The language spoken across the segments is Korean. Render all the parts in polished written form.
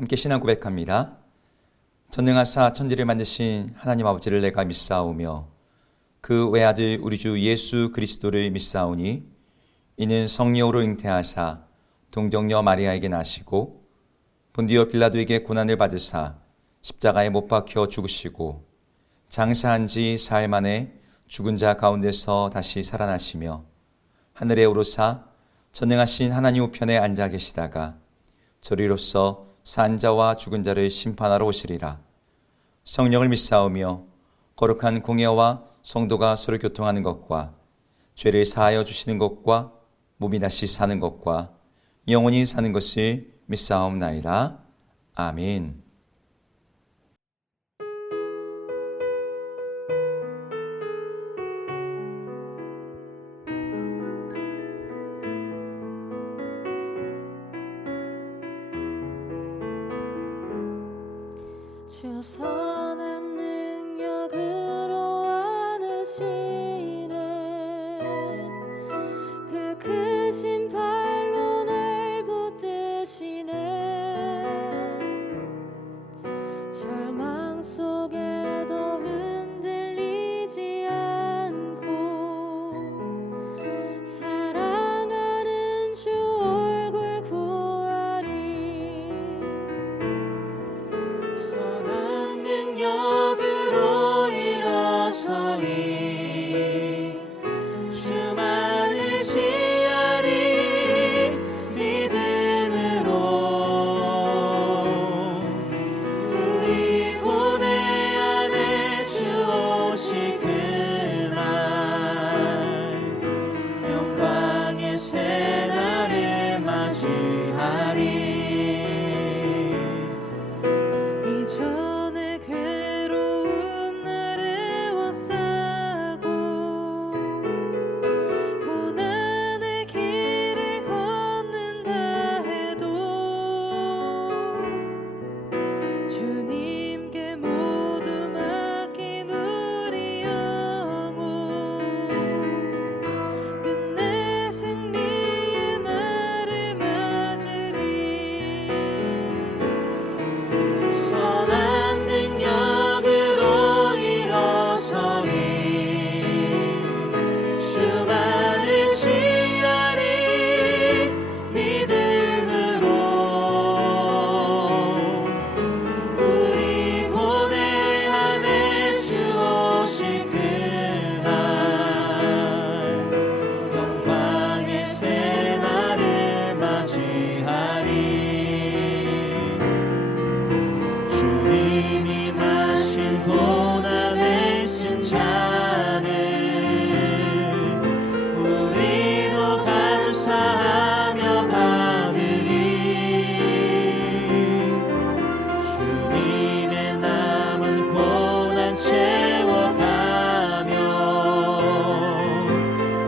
함께 신앙 고백합니다. 전능하사 천지를 만드신 하나님 아버지를 내가 믿사오며 그 외아들 우리 주 예수 그리스도를 믿사오니 이는 성령으로 잉태하사 동정녀 마리아에게 나시고 본디오 빌라도에게 고난을 받으사 십자가에 못 박혀 죽으시고 장사한 지 사흘 만에 죽은 자 가운데서 다시 살아나시며 하늘에 오르사 전능하신 하나님 우편에 앉아 계시다가 저리로서 산 자와 죽은 자를 심판하러 오시리라. 성령을 믿사오며 거룩한 공예와 성도가 서로 교통하는 것과 죄를 사하여 주시는 것과 몸이 다시 사는 것과 영원히 사는 것을 믿사옵나이다. 아멘. 주 선한 능력으로 안으시네 그 크신 팔로 날 붙드시네 절망 속에도 흔들리지 않고 사랑하는 주 얼굴 구하리 선한 능력으로 일어서리 주만을 지하리 믿음으로 우리 고뇌 안에 주 오실 그날 영광의 새날을 맞이하리 이전에 괴로움 날 애워싸고 고난의 길을 걷는다 해도 주님께 모두 맡긴 우리 영혼 끝내 승리의 날을 맞으리 선한 능력으로 일어서리 주만을 지하리 믿음으로 우리 고뇌 안에 주 오실 그날 영광의 새날을 맞이하리 주님이 마신 고난을 쓴 잔을 우리도 감사하며 받으리 주님의 남은 고난 채워가며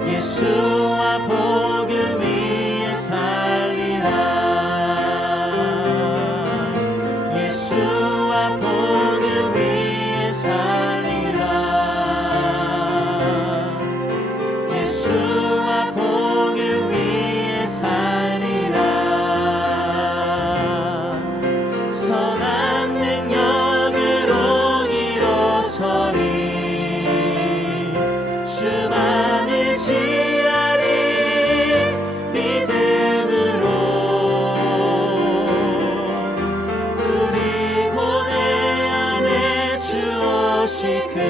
예수와 복음 위에 살리라 예수와 복음 위에 살리라 예수와 복음 위에 살리라 선한 능력으로 일어서리 주만을 지하리 믿음으로 우리 고뇌 안에 주 오실 그날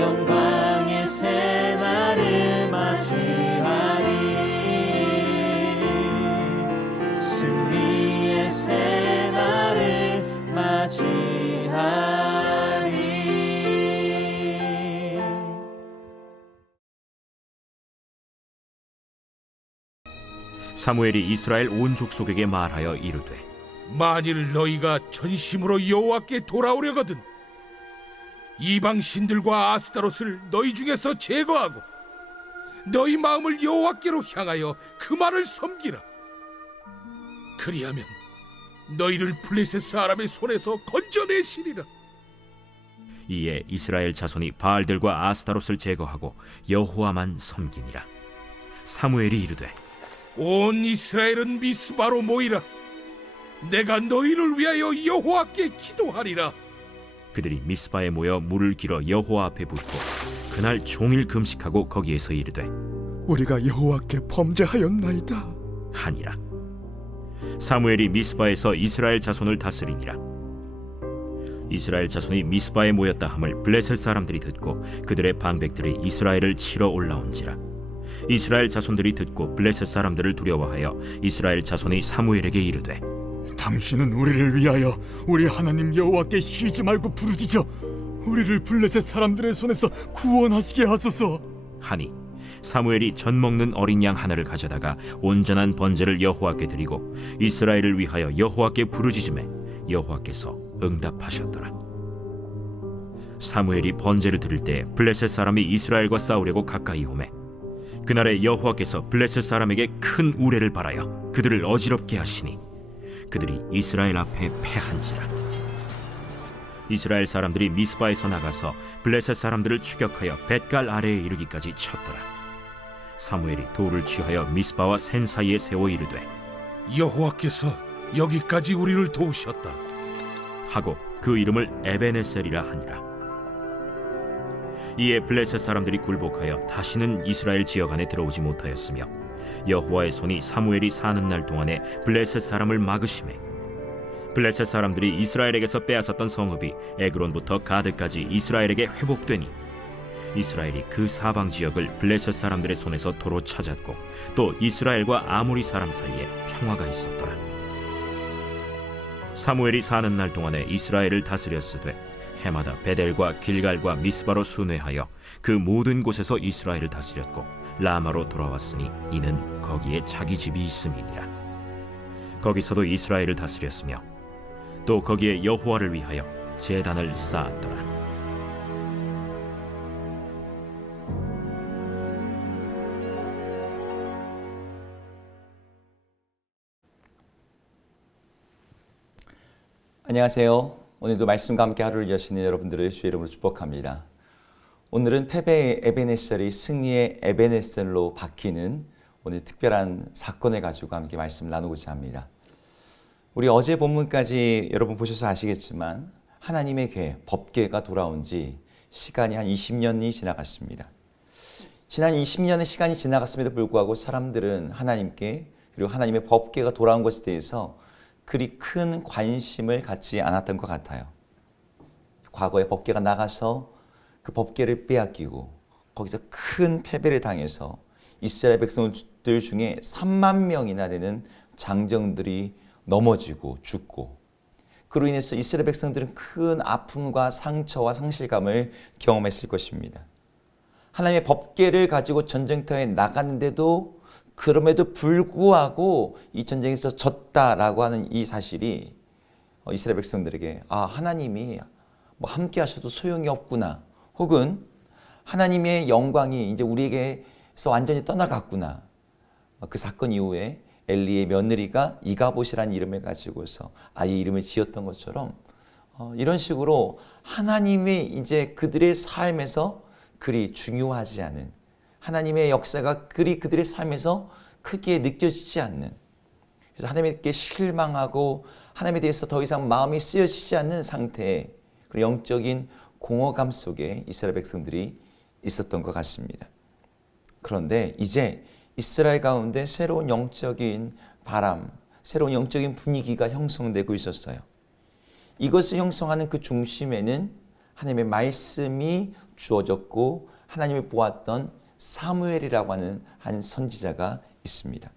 영광의 새날을 맞이하리 승리의 새날을 맞이하리 사무엘이 이스라엘 온 족속에게 말하여 이르되 만일 너희가 전심으로 여호와께 돌아오려거든 이방 신들과 아스타롯을 너희 중에서 제거하고 너희 마음을 여호와께로 향하여 그만을 섬기라. 그리하면 너희를 블레셋 사람의 손에서 건져내시리라. 이에 이스라엘 자손이 바알들과 아스타롯을 제거하고 여호와만 섬기니라. 사무엘이 이르되 온 이스라엘은 미스바로 모이라. 내가 너희를 위하여 여호와께 기도하리라. 그들이 미스바에 모여 물을 길어 여호와 앞에 붓고 그날 종일 금식하고 거기에서 이르되 우리가 여호와께 범죄하였나이다 하니라. 사무엘이 미스바에서 이스라엘 자손을 다스리니라. 이스라엘 자손이 미스바에 모였다 함을 블레셋 사람들이 듣고 그들의 방백들이 이스라엘을 치러 올라온지라. 이스라엘 자손들이 듣고 블레셋 사람들을 두려워하여 이스라엘 자손이 사무엘에게 이르되 당신은 우리를 위하여 우리 하나님 여호와께 쉬지 말고 부르짖어 우리를 블레셋 사람들의 손에서 구원하시게 하소서. 하니 사무엘이 젖 먹는 어린 양 하나를 가져다가 온전한 번제를 여호와께 드리고 이스라엘을 위하여 여호와께 부르짖음에 여호와께서 응답하셨더라. 사무엘이 번제를 드릴 때 블레셋 사람이 이스라엘과 싸우려고 가까이 오매 그날에 여호와께서 블레셋 사람에게 큰 우레를 발하여 그들을 어지럽게 하시니 그들이 이스라엘 앞에 패한지라. 이스라엘 사람들이 미스바에서 나가서 블레셋 사람들을 추격하여 벳갈 아래에 이르기까지 쳤더라. 사무엘이 돌을 취하여 미스바와 센 사이에 세워 이르되 여호와께서 여기까지 우리를 도우셨다 하고 그 이름을 에베네셀이라 하니라. 이에 블레셋 사람들이 굴복하여 다시는 이스라엘 지역 안에 들어오지 못하였으며 여호와의 손이 사무엘이 사는 날 동안에 블레셋 사람을 막으심에 블레셋 사람들이 이스라엘에게서 빼앗았던 성읍이 에그론부터 가드까지 이스라엘에게 회복되니 이스라엘이 그 사방 지역을 블레셋 사람들의 손에서 도로 찾았고 또 이스라엘과 아모리 사람 사이에 평화가 있었더라. 사무엘이 사는 날 동안에 이스라엘을 다스렸으되 해마다 베델과 길갈과 미스바로 순회하여 그 모든 곳에서 이스라엘을 다스렸고 라마로 돌아왔으니 이는 거기에 자기 집이 있음이니라. 거기서도 이스라엘을 다스렸으며 또 거기에 여호와를 위하여 제단을 쌓았더라. 안녕하세요. 오늘도 말씀과 함께 하루를 여시는 여러분들을 주의 이름으로 축복합니다. 오늘은 패배의 에베네셀이 승리의 에베네셀로 바뀌는 오늘 특별한 사건을 가지고 함께 말씀을 나누고자 합니다. 우리 어제 본문까지 여러분 보셔서 아시겠지만 하나님의 궤, 법궤가 돌아온 지 시간이 한 20년이 지나갔습니다. 지난 20년의 시간이 지나갔음에도 불구하고 사람들은 하나님께 그리고 하나님의 법궤가 돌아온 것에 대해서 그리 큰 관심을 갖지 않았던 것 같아요. 과거에 법궤가 나가서 그 법궤를 빼앗기고 거기서 큰 패배를 당해서 이스라엘 백성들 중에 3만 명이나 되는 장정들이 넘어지고 죽고 그로 인해서 이스라엘 백성들은 큰 아픔과 상처와 상실감을 경험했을 것입니다. 하나님의 법궤를 가지고 전쟁터에 나갔는데도 그럼에도 불구하고 이 전쟁에서 졌다라고 하는 이 사실이 이스라엘 백성들에게 하나님이 뭐 함께 하셔도 소용이 없구나, 혹은 하나님의 영광이 이제 우리에게서 완전히 떠나갔구나. 그 사건 이후에 엘리의 며느리가 이가봇이라는 이름을 가지고서 아이의 이름을 지었던 것처럼 이런 식으로 하나님이 이제 그들의 삶에서 그리 중요하지 않은, 하나님의 역사가 그리 그들의 삶에서 크게 느껴지지 않는, 그래서 하나님께 실망하고 하나님에 대해서 더 이상 마음이 쓰여지지 않는 상태에 그 영적인 공허감 속에 이스라엘 백성들이 있었던 것 같습니다. 그런데 이제 이스라엘 가운데 새로운 영적인 바람, 새로운 영적인 분위기가 형성되고 있었어요. 이것을 형성하는 그 중심에는 하나님의 말씀이 주어졌고 하나님이 보았던 사무엘이라고 하는 한 선지자가 있습니다.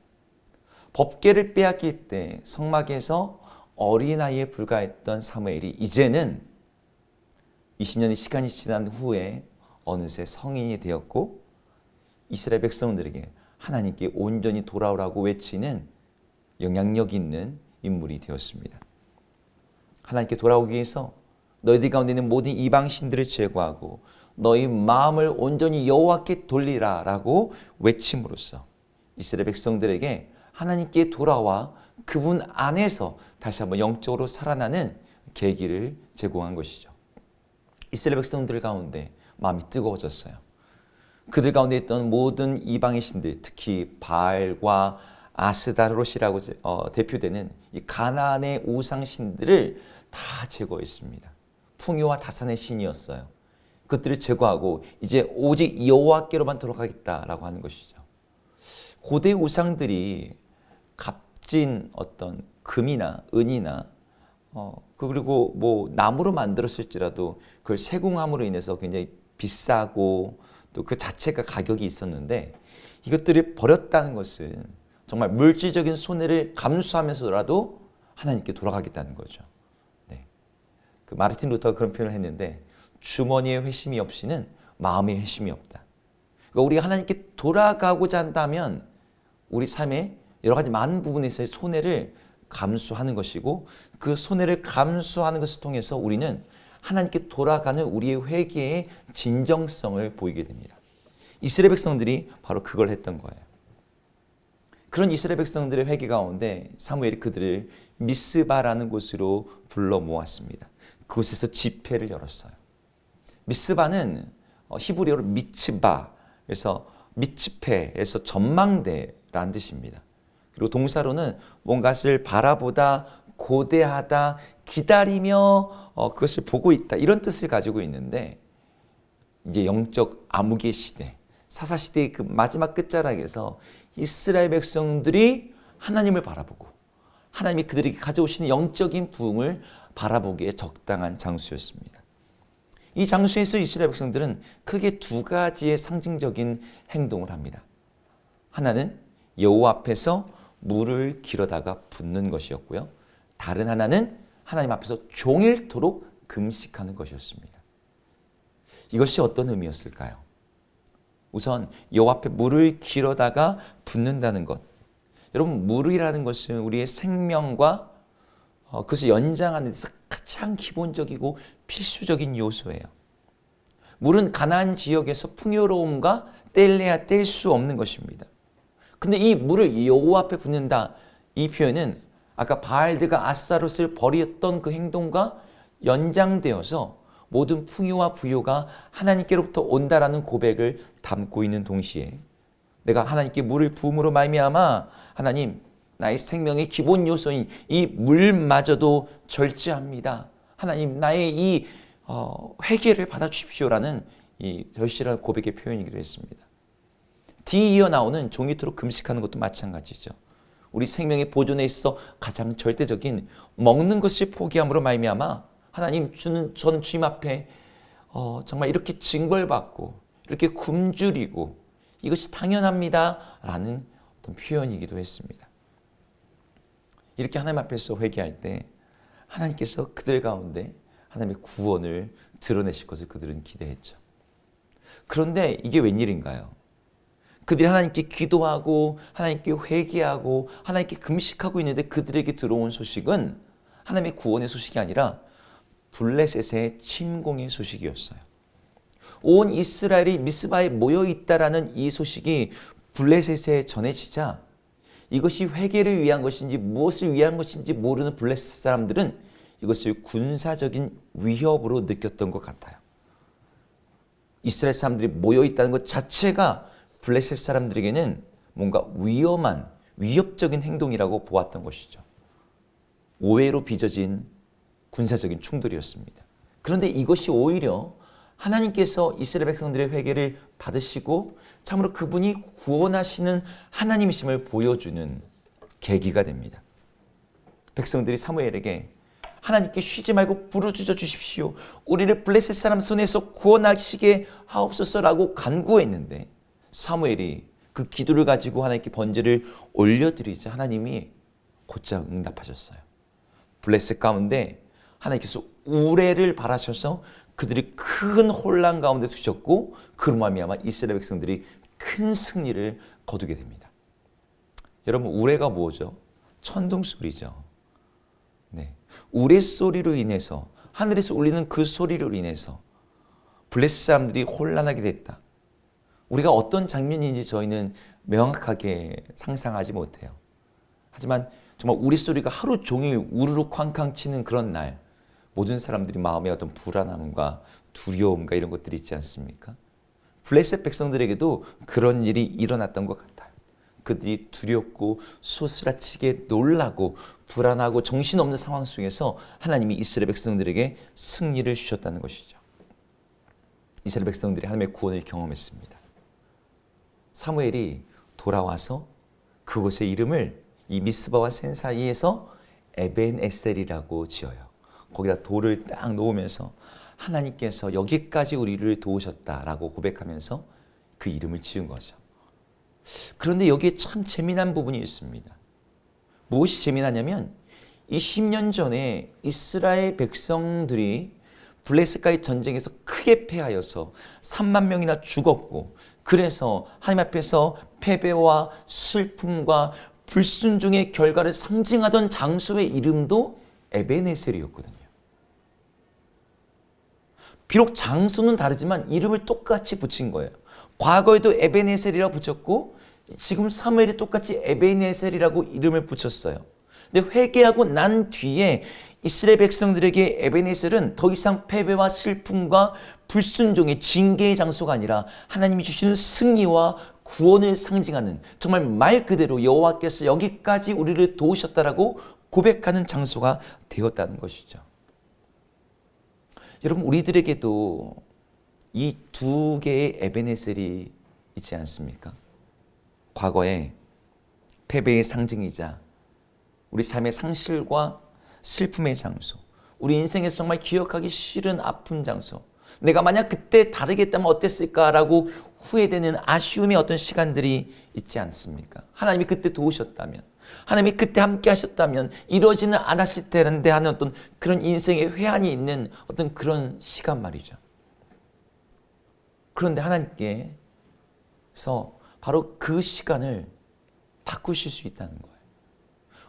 법궤를 빼앗길 때 성막에서 어린아이에 불과했던 사무엘이 이제는 20년의 시간이 지난 후에 어느새 성인이 되었고 이스라엘 백성들에게 하나님께 온전히 돌아오라고 외치는 영향력 있는 인물이 되었습니다. 하나님께 돌아오기 위해서 너희들 가운데 있는 모든 이방신들을 제거하고 너희 마음을 온전히 여호와께 돌리라 라고 외침으로써 이스라엘 백성들에게 하나님께 돌아와 그분 안에서 다시 한번 영적으로 살아나는 계기를 제공한 것이죠. 이스라엘 백성들 가운데 마음이 뜨거워졌어요. 그들 가운데 있던 모든 이방의 신들, 특히 바알과 아스다롯이라고 대표되는 이 가나안의 우상신들을 다 제거했습니다. 풍요와 다산의 신이었어요. 그것들을 제거하고 이제 오직 여호와께로만 돌아가겠다라고 하는 것이죠. 고대 우상들이 값진 어떤 금이나 은이나 그리고 뭐 나무로 만들었을지라도 그걸 세공함으로 인해서 굉장히 비싸고 또 그 자체가 가격이 있었는데 이것들을 버렸다는 것은 정말 물질적인 손해를 감수하면서라도 하나님께 돌아가겠다는 거죠. 네. 그 마르틴 루터가 그런 표현을 했는데 주머니의 회심이 없이는 마음의 회심이 없다. 그러니까 우리가 하나님께 돌아가고자 한다면 우리 삶의 여러 가지 많은 부분에서의 손해를 감수하는 것이고 그 손해를 감수하는 것을 통해서 우리는 하나님께 돌아가는 우리의 회개의 진정성을 보이게 됩니다. 이스라엘 백성들이 바로 그걸 했던 거예요. 그런 이스라엘 백성들의 회개 가운데 사무엘이 그들을 미스바라는 곳으로 불러 모았습니다. 그곳에서 집회를 열었어요. 미스바는 히브리어로 미츠바, 그래서 미츠페에서 전망대라는 뜻입니다. 그리고 동사로는 뭔가를 바라보다, 고대하다, 기다리며 그것을 보고 있다, 이런 뜻을 가지고 있는데 이제 영적 암흑의 시대, 사사시대의 그 마지막 끝자락에서 이스라엘 백성들이 하나님을 바라보고 하나님이 그들에게 가져오시는 영적인 부흥을 바라보기에 적당한 장소였습니다. 이 장소에서 이스라엘 백성들은 크게 두 가지의 상징적인 행동을 합니다. 하나는 여호와 앞에서 물을 길어다가 붓는 것이었고요. 다른 하나는 하나님 앞에서 종일토록 금식하는 것이었습니다. 이것이 어떤 의미였을까요? 우선 여호와 앞에 물을 길어다가 붓는다는 것. 여러분, 물이라는 것은 우리의 생명과 그것을 연장하는 데서 가장 기본적이고 필수적인 요소예요. 물은 가나안 지역에서 풍요로움과 뗄래야 뗄 수 없는 것입니다. 근데 이 물을 여호와 앞에 붓는다, 이 표현은 아까 바알드가 아스타롯을 버렸던 그 행동과 연장되어서 모든 풍요와 부요가 하나님께로부터 온다라는 고백을 담고 있는 동시에 내가 하나님께 물을 부음으로 말미암아 하나님, 나의 생명의 기본 요소인 이 물마저도 절제합니다. 하나님, 나의 이 회개를 받아주십시오라는 이 절실한 고백의 표현이기도 했습니다. 뒤이어 나오는 종이토록 금식하는 것도 마찬가지죠. 우리 생명의 보존에 있어 가장 절대적인 먹는 것을 포기함으로 말미암아 하나님, 전 주님 앞에 정말 이렇게 징벌받고 이렇게 굶주리고 이것이 당연합니다라는 어떤 표현이기도 했습니다. 이렇게 하나님 앞에서 회개할 때 하나님께서 그들 가운데 하나님의 구원을 드러내실 것을 그들은 기대했죠. 그런데 이게 웬일인가요? 그들이 하나님께 기도하고 하나님께 회개하고 하나님께 금식하고 있는데 그들에게 들어온 소식은 하나님의 구원의 소식이 아니라 블레셋의 침공의 소식이었어요. 온 이스라엘이 미스바에 모여 있다라는 이 소식이 블레셋에 전해지자 이것이 회개를 위한 것인지 무엇을 위한 것인지 모르는 블레셋 사람들은 이것을 군사적인 위협으로 느꼈던 것 같아요. 이스라엘 사람들이 모여 있다는 것 자체가 블레셋 사람들에게는 뭔가 위험한, 위협적인 행동이라고 보았던 것이죠. 오해로 빚어진 군사적인 충돌이었습니다. 그런데 이것이 오히려 하나님께서 이스라엘 백성들의 회개를 받으시고 참으로 그분이 구원하시는 하나님이심을 보여주는 계기가 됩니다. 백성들이 사무엘에게 하나님께 쉬지 말고 부르짖어 주십시오. 우리를 블레셋 사람 손에서 구원하시게 하옵소서라고 간구했는데 사무엘이 그 기도를 가지고 하나님께 번제를 올려드리자 하나님이 곧장 응답하셨어요. 블레셋 가운데 하나님께서 우레를 바라셔서 그들이 큰 혼란 가운데 두셨고 그로 말미암아 이스라엘 백성들이 큰 승리를 거두게 됩니다. 여러분, 우레가 뭐죠? 천둥 소리죠. 네, 우레 소리로 인해서 하늘에서 울리는 그 소리로 인해서 블레셋 사람들이 혼란하게 됐다. 우리가 어떤 장면인지 저희는 명확하게 상상하지 못해요. 하지만 정말 우리 소리가 하루 종일 우르르 쾅쾅 치는 그런 날 모든 사람들이 마음에 어떤 불안함과 두려움과 이런 것들이 있지 않습니까? 블레셋 백성들에게도 그런 일이 일어났던 것 같아요. 그들이 두렵고 소스라치게 놀라고 불안하고 정신없는 상황 속에서 하나님이 이스라엘 백성들에게 승리를 주셨다는 것이죠. 이스라엘 백성들이 하나님의 구원을 경험했습니다. 사무엘이 돌아와서 그곳의 이름을 이 미스바와 센 사이에서 에벤에셀이라고 지어요. 거기다 돌을 딱 놓으면서 하나님께서 여기까지 우리를 도우셨다라고 고백하면서 그 이름을 지은 거죠. 그런데 여기에 참 재미난 부분이 있습니다. 무엇이 재미나냐면 이 10년 전에 이스라엘 백성들이 블레셋과의 전쟁에서 크게 패하여서 3만 명이나 죽었고, 그래서 하나님 앞에서 패배와 슬픔과 불순종의 결과를 상징하던 장소의 이름도 에벤에셀이었거든요. 비록 장소는 다르지만 이름을 똑같이 붙인 거예요. 과거에도 에벤에셀이라고 붙였고 지금 사무엘이 똑같이 에벤에셀이라고 이름을 붙였어요. 근데 회개하고 난 뒤에 이스라엘 백성들에게 에벤에셀은 더 이상 패배와 슬픔과 불순종의 징계의 장소가 아니라 하나님이 주시는 승리와 구원을 상징하는, 정말 말 그대로 여호와께서 여기까지 우리를 도우셨다라고 고백하는 장소가 되었다는 것이죠. 여러분, 우리들에게도 이 두 개의 에벤에셀이 있지 않습니까? 과거에 패배의 상징이자 우리 삶의 상실과 슬픔의 장소, 우리 인생에서 정말 기억하기 싫은 아픈 장소, 내가 만약 그때 다르게 했다면 어땠을까라고 후회되는 아쉬움의 어떤 시간들이 있지 않습니까? 하나님이 그때 도우셨다면, 하나님이 그때 함께 하셨다면 이루어지는 않았을 텐데 하는 어떤 그런 인생의 회한이 있는 어떤 그런 시간 말이죠. 그런데 하나님께서 바로 그 시간을 바꾸실 수 있다는 거예요.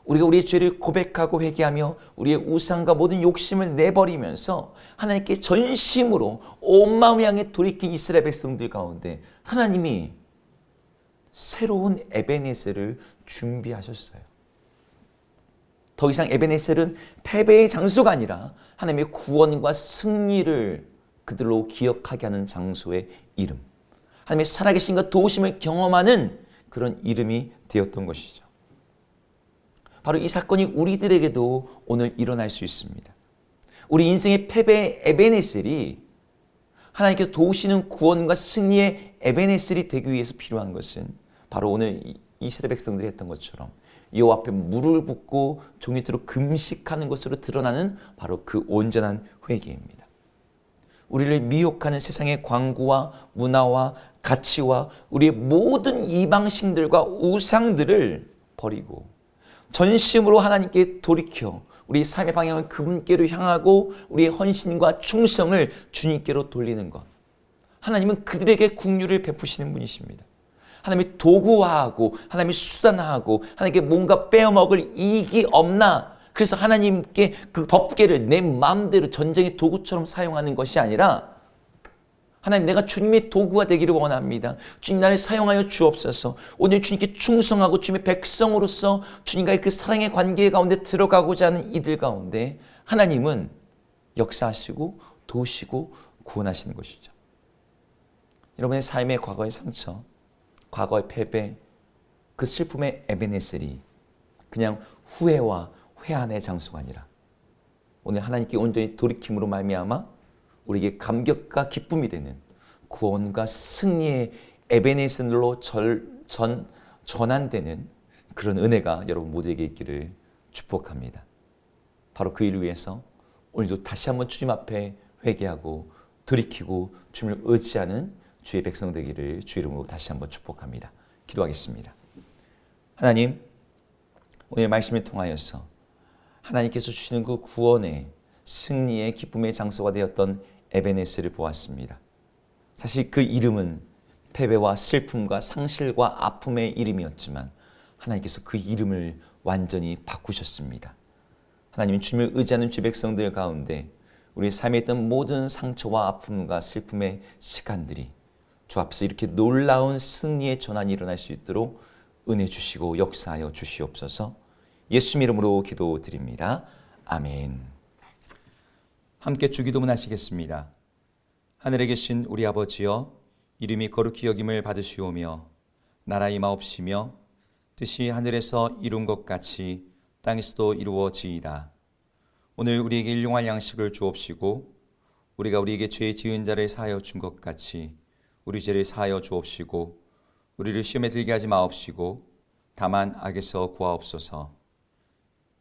우리가 우리의 죄를 고백하고 회개하며 우리의 우상과 모든 욕심을 내버리면서 하나님께 전심으로 온 마음을 향해 돌이킨 이스라엘 백성들 가운데 하나님이 새로운 에벤에셀을 준비하셨어요. 더 이상 에벤에셀은 패배의 장소가 아니라 하나님의 구원과 승리를 그들로 기억하게 하는 장소의 이름, 하나님의 살아계신과 도우심을 경험하는 그런 이름이 되었던 것이죠. 바로 이 사건이 우리들에게도 오늘 일어날 수 있습니다. 우리 인생의 패배의 에벤에셀이 하나님께서 도우시는 구원과 승리의 에벤에셀이 되기 위해서 필요한 것은 바로 오늘 이스라엘 백성들이 했던 것처럼 여호와 앞에 무릎을 붓고 종일토록 금식하는 것으로 드러나는 바로 그 온전한 회개입니다. 우리를 미혹하는 세상의 광고와 문화와 가치와 우리의 모든 이방신들과 우상들을 버리고 전심으로 하나님께 돌이켜 우리 삶의 방향을 그분께로 향하고 우리의 헌신과 충성을 주님께로 돌리는 것. 하나님은 그들에게 긍휼을 베푸시는 분이십니다. 하나님이 도구화하고 하나님이 수단화하고 하나님께 뭔가 빼어먹을 이익이 없나, 그래서 하나님께 그 법궤를 내 마음대로 전쟁의 도구처럼 사용하는 것이 아니라 하나님, 내가 주님의 도구가 되기를 원합니다. 주님, 나를 사용하여 주옵소서. 오늘 주님께 충성하고 주님의 백성으로서 주님과의 그 사랑의 관계 가운데 들어가고자 하는 이들 가운데 하나님은 역사하시고 도우시고 구원하시는 것이죠. 여러분의 삶의 과거의 상처, 과거의 패배, 그 슬픔의 에벤에셀이 그냥 후회와 회한의 장소가 아니라 오늘 하나님께 온전히 돌이킴으로 말미암아 우리에게 감격과 기쁨이 되는 구원과 승리의 에벤에셀로 전환되는 그런 은혜가 여러분 모두에게 있기를 축복합니다. 바로 그 일을 위해서 오늘도 다시 한번 주님 앞에 회개하고 돌이키고 주님을 의지하는 주의 백성 되기를 주 이름으로 다시 한번 축복합니다. 기도하겠습니다. 하나님, 오늘 말씀을 통하여서 하나님께서 주시는 그 구원의 승리의 기쁨의 장소가 되었던 에벤에셀을 보았습니다. 사실 그 이름은 패배와 슬픔과 상실과 아픔의 이름이었지만 하나님께서 그 이름을 완전히 바꾸셨습니다. 하나님은 주님을 의지하는 주 백성들 가운데 우리 삶에 있던 모든 상처와 아픔과 슬픔의 시간들이 주 앞에서 이렇게 놀라운 승리의 전환이 일어날 수 있도록 은혜 주시고 역사하여 주시옵소서. 예수님 이름으로 기도드립니다. 아멘. 함께 주기도문 하시겠습니다. 하늘에 계신 우리 아버지여, 이름이 거룩히 여김을 받으시오며 나라 임하옵시며 뜻이 하늘에서 이룬 것 같이 땅에서도 이루어지이다. 오늘 우리에게 일용할 양식을 주옵시고 우리가 우리에게 죄 지은 자를 사하여 준 것 같이 우리 죄를 사하여 주옵시고 우리를 시험에 들게 하지 마옵시고 다만 악에서 구하옵소서.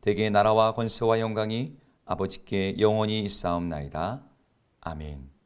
대개 나라와 권세와 영광이 아버지께 영원히 있사옵나이다. 아멘.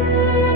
주옵소서.